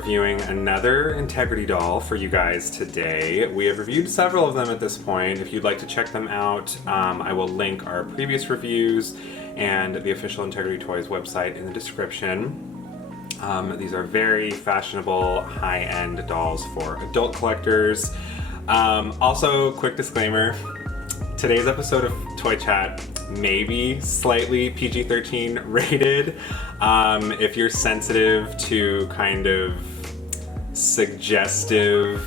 reviewing another Integrity doll for you guys today. We have reviewed several of them at this point. If you'd like to check them out, I will link our previous reviews and the official Integrity Toys website in the description. These are very fashionable, high-end dolls for adult collectors. Also, quick disclaimer, today's episode of Toy Chat may be slightly PG-13 rated. If you're sensitive to kind of suggestive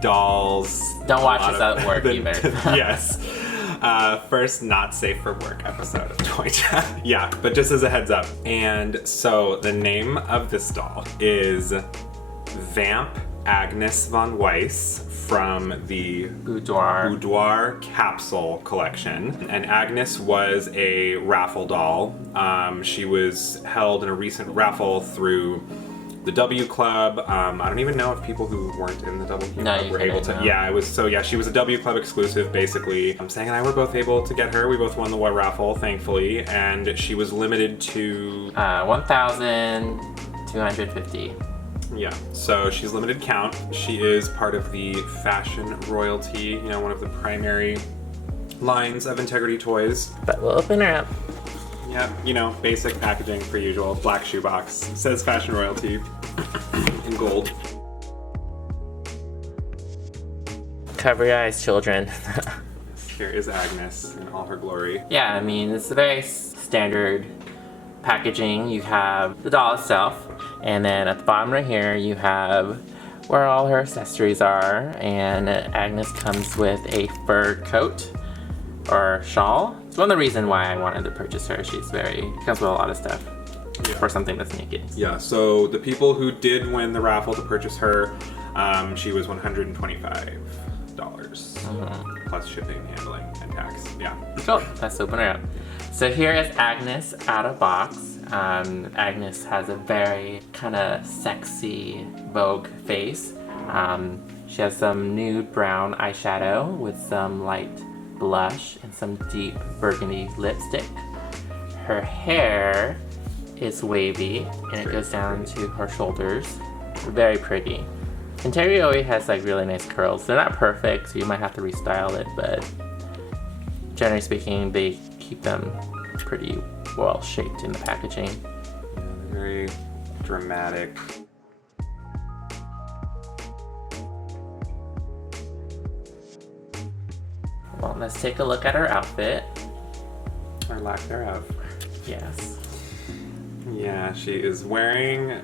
dolls. Don't watch this at work either. Yes. First not safe for work episode of Toy Chat. Yeah, but just as a heads up. And so the name of this doll is Vamp Agnes Von Weiss from the Boudoir capsule collection. And Agnes was a raffle doll. She was held in a recent raffle through the W Club. I don't even know if people who weren't in the W Club were able to. No. Yeah, it was. So yeah, she was a W Club exclusive, basically. Sang and I were both able to get her. We both won the raffle, thankfully, and she was limited to 1,250. Yeah, so she's limited count. She is part of the fashion royalty, you know, one of the primary lines of Integrity Toys. But we'll open her up. Yeah, you know, basic packaging per usual. Black shoebox. Says fashion royalty in gold. Cover your eyes, children. Here is Agnes in all her glory. Yeah, I mean, it's a very standard packaging. You have the doll itself, and then at the bottom right here, you have where all her accessories are, and Agnes comes with a fur coat or shawl. It's one of the reasons why I wanted to purchase her. She comes with a lot of stuff for something that's naked. Yeah, so the people who did win the raffle to purchase her, she was $125. Plus shipping, handling, and tax. Yeah. Cool. Let's open her up. So here is Agnes out of box. Agnes has a very kind of sexy Vogue face. She has some nude brown eyeshadow with some light blush and some deep burgundy lipstick. Her hair is wavy and it goes down to her shoulders. Very pretty. Integrity always has like really nice curls. They're not perfect, so you might have to restyle it, but generally speaking, they keep them pretty well shaped in the packaging. Yeah, very dramatic. Well, let's take a look at her outfit. Or lack thereof. Yes. Yeah, she is wearing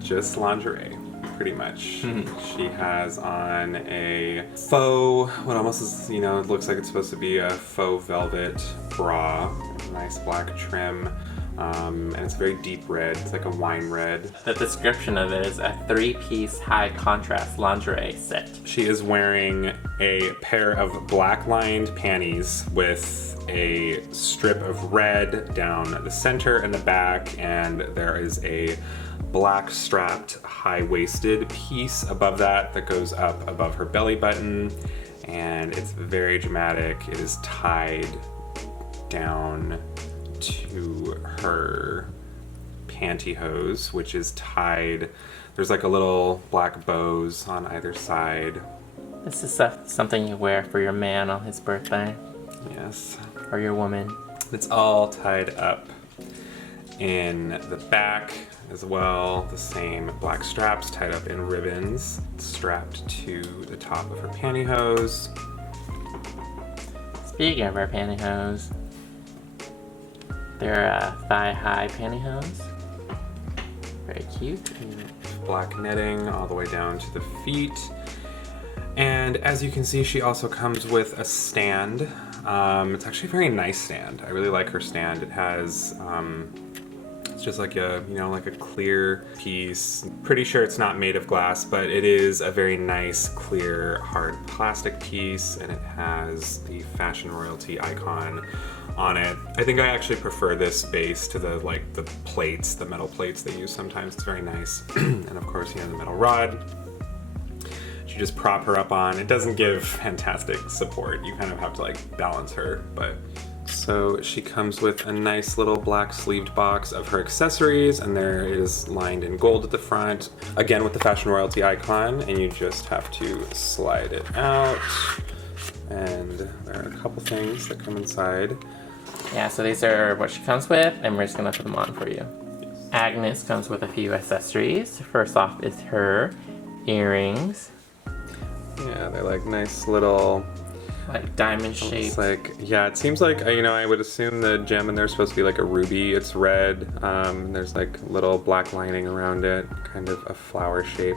just lingerie, pretty much. She has on a faux, what almost is, you know, it looks like it's supposed to be a faux velvet bra. Nice black trim. And it's very deep red. It's like a wine red. The description of it is a 3-piece high contrast lingerie set. She is wearing a pair of black lined panties with a strip of red down the center and the back, and there is a black strapped high-waisted piece above that goes up above her belly button, and it's very dramatic. It is tied down to her pantyhose, which is tied. There's like a little black bows on either side. This is something you wear for your man on his birthday. Yes. Or your woman. It's all tied up in the back as well. The same black straps tied up in ribbons, strapped to the top of her pantyhose. Speaking of her pantyhose, they're thigh-high pantyhose. Very cute. Black netting all the way down to the feet. And as you can see, she also comes with a stand. It's actually a very nice stand. I really like her stand. It has, it's just like a, you know, like a clear piece. Pretty sure it's not made of glass, but it is a very nice, clear, hard plastic piece, and it has the fashion royalty icon on it. I think I actually prefer this base to the plates, the metal plates they use sometimes. It's very nice. And of course, you know, the metal rod. You just prop her up on. It doesn't give fantastic support. You kind of have to like balance her, but So she comes with a nice little black sleeved box of her accessories, and there is lined in gold at the front, again with the fashion royalty icon, and you just have to slide it out. And there are a couple things that come inside. Yeah, so these are what she comes with, and we're just gonna put them on for you. Agnes comes with a few accessories. First off is her earrings. Yeah, they're like nice little, like diamond shaped. It's like, yeah, it seems like, you know, I would assume the gem in there is supposed to be like a ruby. It's red. There's like little black lining around it, kind of a flower shape.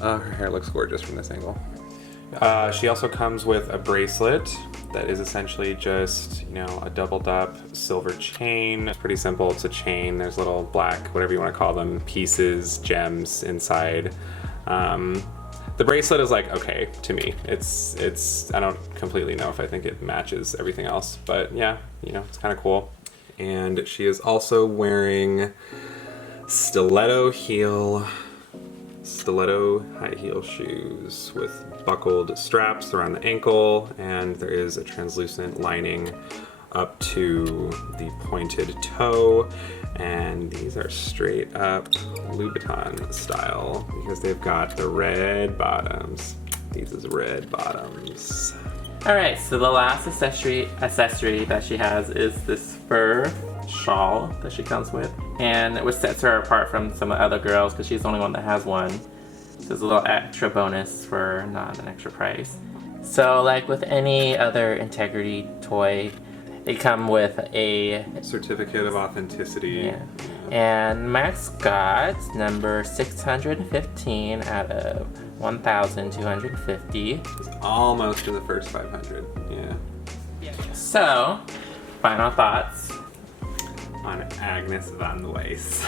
Her hair looks gorgeous from this angle. She also comes with a bracelet that is essentially just, you know, a doubled up silver chain. It's pretty simple. It's a chain. There's little black, whatever you want to call them, pieces, gems inside. The bracelet is like, okay to me. It's I don't completely know if I think it matches everything else, but yeah, you know, it's kind of cool. And she is also wearing stiletto high heel shoes with buckled straps around the ankle, and there is a translucent lining up to the pointed toe, and these are straight up Louboutin style because they've got the red bottoms. These is red bottoms. Alright, so the last accessory that she has is this fur shawl that she comes with, and which sets her apart from some of the other girls because she's the only one that has one. So there's a little extra bonus for not an extra price. So like with any other integrity toy, they come with a certificate of authenticity. Yeah. And Max got number 615 out of 1,250. It's almost in the first 500. Yeah. So, final thoughts on Agnes Von Weiss.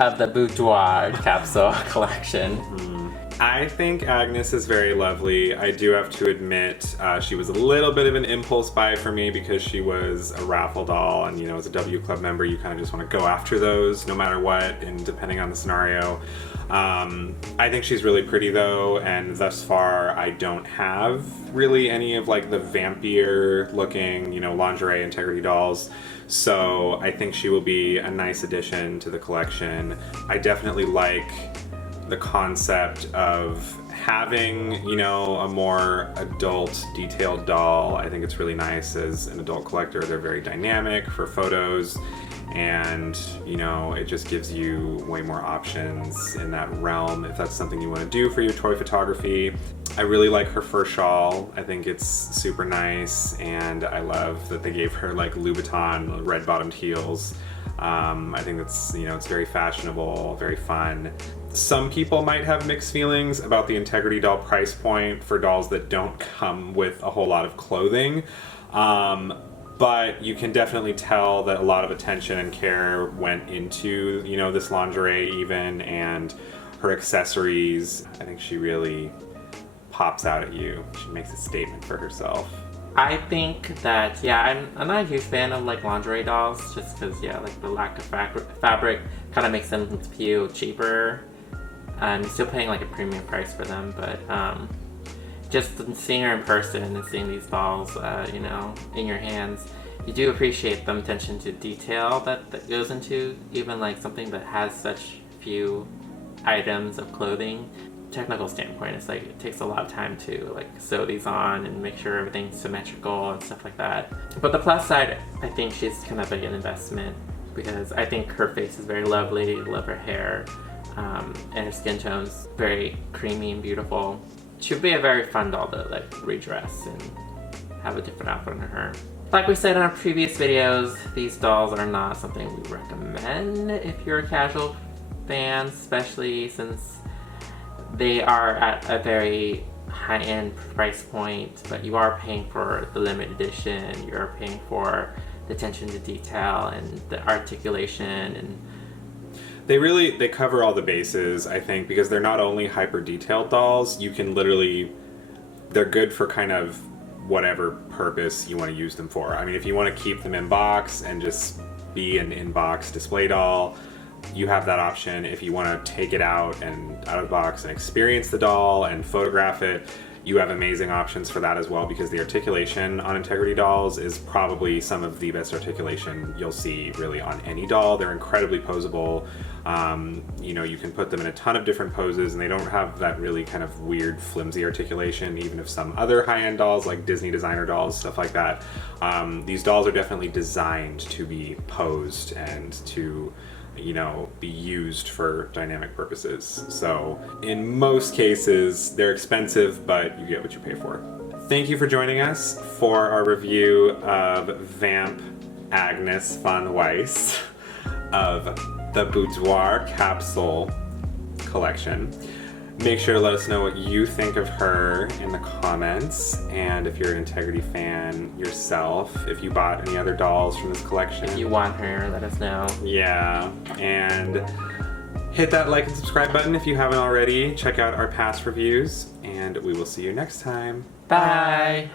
of the Boudoir capsule collection. I think Agnes is very lovely. I do have to admit, she was a little bit of an impulse buy for me because she was a raffle doll, and you know, as a W Club member, you kind of just want to go after those no matter what, and depending on the scenario. I think she's really pretty though, and thus far I don't have really any of like the vampier looking, you know, lingerie integrity dolls. So I think she will be a nice addition to the collection. I definitely like the concept of having, you know, a more adult detailed doll. I think it's really nice as an adult collector. They're very dynamic for photos, and you know, it just gives you way more options in that realm if that's something you want to do for your toy photography. I really like her fur shawl. I think it's super nice, and I love that they gave her like Louboutin red bottomed heels. I think that's, you know, it's very fashionable, very fun. Some people might have mixed feelings about the Integrity doll price point for dolls that don't come with a whole lot of clothing. But you can definitely tell that a lot of attention and care went into, you know, this lingerie even, and her accessories. I think she really pops out at you. She makes a statement for herself. I think that, yeah, I'm not a huge fan of like lingerie dolls, just because, yeah, like the lack of fabric kind of makes them feel cheaper. I'm still paying like a premium price for them, but just seeing her in person and seeing these dolls, you know, in your hands, you do appreciate the attention to detail that goes into even like something that has such few items of clothing. Technical standpoint, it's like it takes a lot of time to like sew these on and make sure everything's symmetrical and stuff like that. But the plus side, I think she's kind of like an investment because I think her face is very lovely. I love her hair, and her skin tone's very creamy and beautiful. She would be a very fun doll to like redress and have a different outfit on her. Like we said in our previous videos, these dolls are not something we recommend if you're a casual fan, especially since they are at a very high-end price point, but you are paying for the limited edition, you're paying for the attention to detail and the articulation, and they cover all the bases, I think, because they're not only hyper detailed dolls, you can literally, they're good for kind of whatever purpose you want to use them for. I mean, if you want to keep them in box and just be an in-box display doll, you have that option. If you want to take it out of the box and experience the doll and photograph it, you have amazing options for that as well, because the articulation on Integrity dolls is probably some of the best articulation you'll see really on any doll. They're incredibly posable. You know, you can put them in a ton of different poses and they don't have that really kind of weird flimsy articulation, even if some other high-end dolls like Disney designer dolls, stuff like that. These dolls are definitely designed to be posed and to, you know, be used for dynamic purposes. So in most cases, they're expensive, but you get what you pay for. Thank you for joining us for our review of Vamp Agnes Von Weiss of the Boudoir capsule collection. Make sure to let us know what you think of her in the comments, and if you're an Integrity fan yourself, if you bought any other dolls from this collection. If you want her, let us know. Yeah, and hit that like and subscribe button if you haven't already. Check out our past reviews, and we will see you next time. Bye!